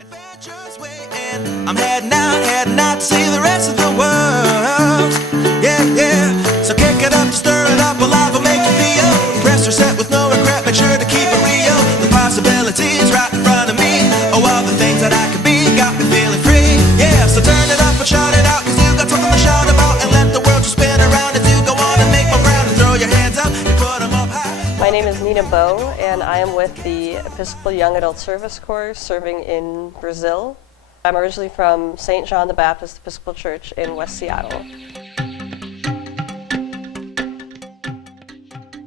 Adventures waiting. I'm heading out to see the rest of the world. Yeah, yeah. So kick it up, stir it up, alive will make you feel. Rest or set with no regret, make sure to keep it real. The possibilities right in front of me. Oh, all the things that I could be got me feeling free. Yeah, so turn it up and shout it out, cause you got something to shout about. And let the world just spin around as you go on and make my ground. And throw your hands up and put them up high. My name is Nina Bow, and I am with the Episcopal Young Adult Service Corps serving in Brazil. I'm originally from St. John the Baptist Episcopal Church in West Seattle.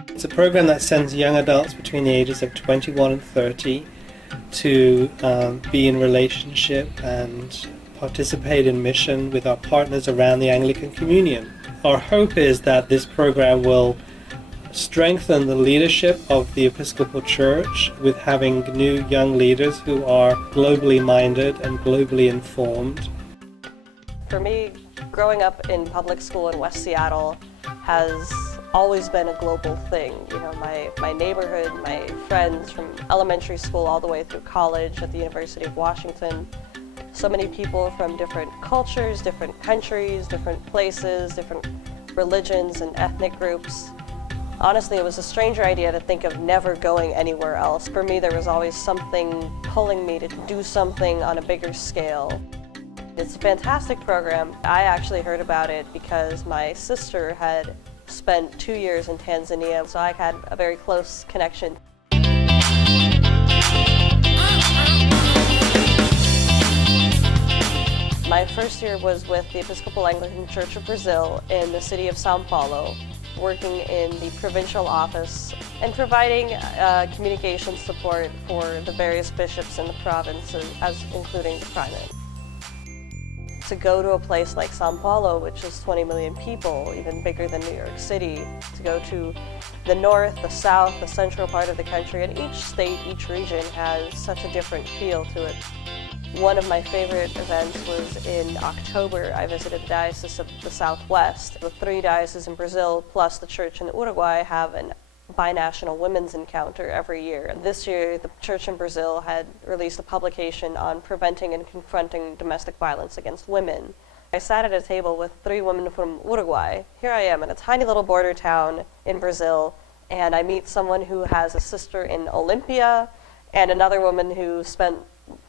It's a program that sends young adults between the ages of 21 and 30 to be in relationship and participate in mission with our partners around the Anglican Communion. Our hope is that this program will strengthen the leadership of the Episcopal Church with having new young leaders who are globally minded and globally informed. For me, growing up in public school in West Seattle has always been a global thing. You know, my neighborhood, my friends from elementary school all the way through college at the University of Washington. So many people from different cultures, different countries, different places, different religions and ethnic groups. Honestly, it was a stranger idea to think of never going anywhere else. For me, there was always something pulling me to do something on a bigger scale. It's a fantastic program. I actually heard about it because my sister had spent 2 years in Tanzania, so I had a very close connection. My first year was with the Episcopal Anglican Church of Brazil in the city of São Paulo, working in the provincial office and providing communication support for the various bishops in the province, as including the primate. To go to a place like São Paulo, which is 20 million people, even bigger than New York City, to go to the north, the south, the central part of the country, and each state, each region has such a different feel to it. One of my favorite events was in October. I visited the Diocese of the Southwest. The 3 dioceses in Brazil plus the church in Uruguay have a binational women's encounter every year. And this year, the church in Brazil had released a publication on preventing and confronting domestic violence against women. I sat at a table with 3 women from Uruguay. Here I am in a tiny little border town in Brazil, and I meet someone who has a sister in Olympia and another woman who spent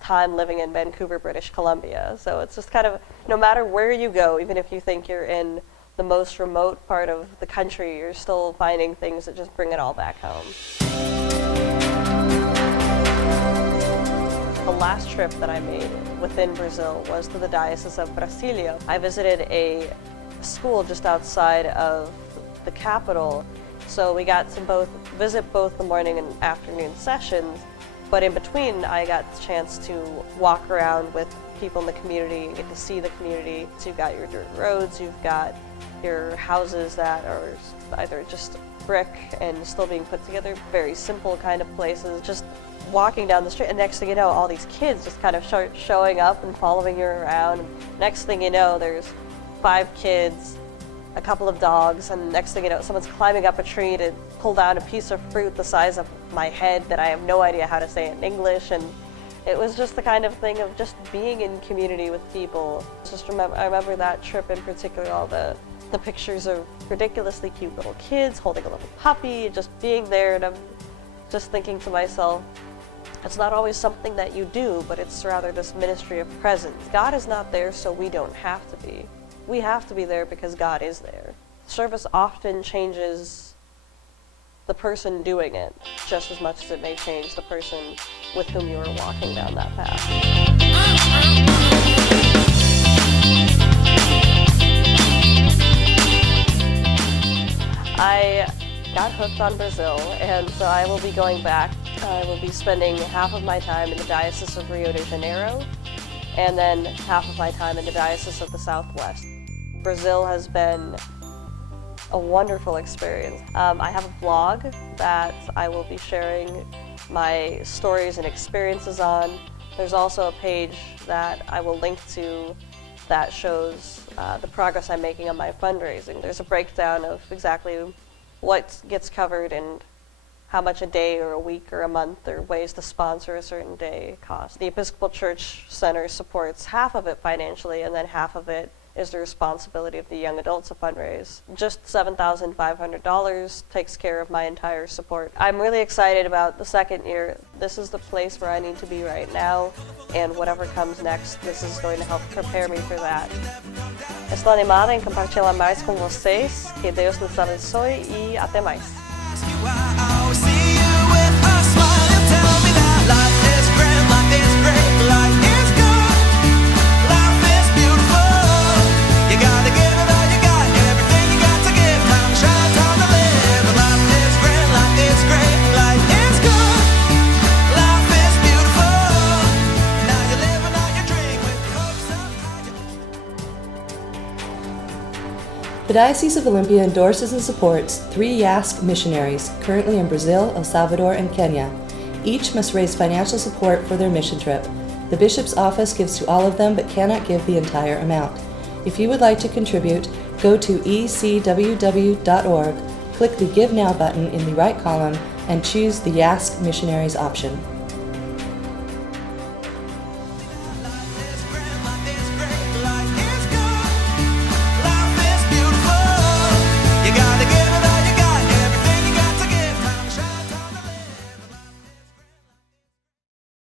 time living in Vancouver, British Columbia. So it's just kind of, no matter where you go, even if you think you're in the most remote part of the country, you're still finding things that just bring it all back home. The last trip that I made within Brazil was to the Diocese of Brasília. I visited a school just outside of the capital, so we got to visit both the morning and afternoon sessions. But in between, I got the chance to walk around with people in the community, get to see the community. So you've got your dirt roads, you've got your houses that are either just brick and still being put together, very simple kind of places. Just walking down the street, and next thing you know, all these kids just kind of showing up and following you around. Next thing you know, there's 5 kids, a couple of dogs, and next thing you know, someone's climbing up a tree to pull down a piece of fruit the size of my head that I have no idea how to say in English. And it was just the kind of thing of just being in community with people. I remember that trip in particular, all the pictures of ridiculously cute little kids holding a little puppy, just being there, and I'm just thinking to myself, it's not always something that you do, but it's rather this ministry of presence. God is not there, so we don't have to be. We have to be there because God is there. Service often changes the person doing it just as much as it may change the person with whom you are walking down that path. I got hooked on Brazil, and so I will be going back. I will be spending half of my time in the Diocese of Rio de Janeiro, and then half of my time in the Diocese of the Southwest. Brazil has been a wonderful experience. I have a blog that I will be sharing my stories and experiences on. There's also a page that I will link to that shows the progress I'm making on my fundraising. There's a breakdown of exactly what gets covered and how much a day or a week or a month or ways to sponsor a certain day costs. The Episcopal Church Center supports half of it financially, and then half of it is the responsibility of the young adults to fundraise. Just $7,500 takes care of my entire support. I'm really excited about the second year. This is the place where I need to be right now, and whatever comes next, this is going to help prepare me for that. Estou animada em compartilhar mais com vocês. Que Deus nos abençoe e até mais. I always see you with a smile. You tell me that life is grand, life is great, life is good, life is beautiful. You gotta give it all you got, everything you got to give. Time to shine, time to live. Life is grand, life is great, life is good, life is beautiful. Now you're living out your dream with your hopes up high. The Diocese of Olympia endorses and supports 3 YASC missionaries currently in Brazil, El Salvador, and Kenya. Each must raise financial support for their mission trip. The Bishop's Office gives to all of them but cannot give the entire amount. If you would like to contribute, go to ecww.org, click the Give Now button in the right column, and choose the YASC Missionaries option.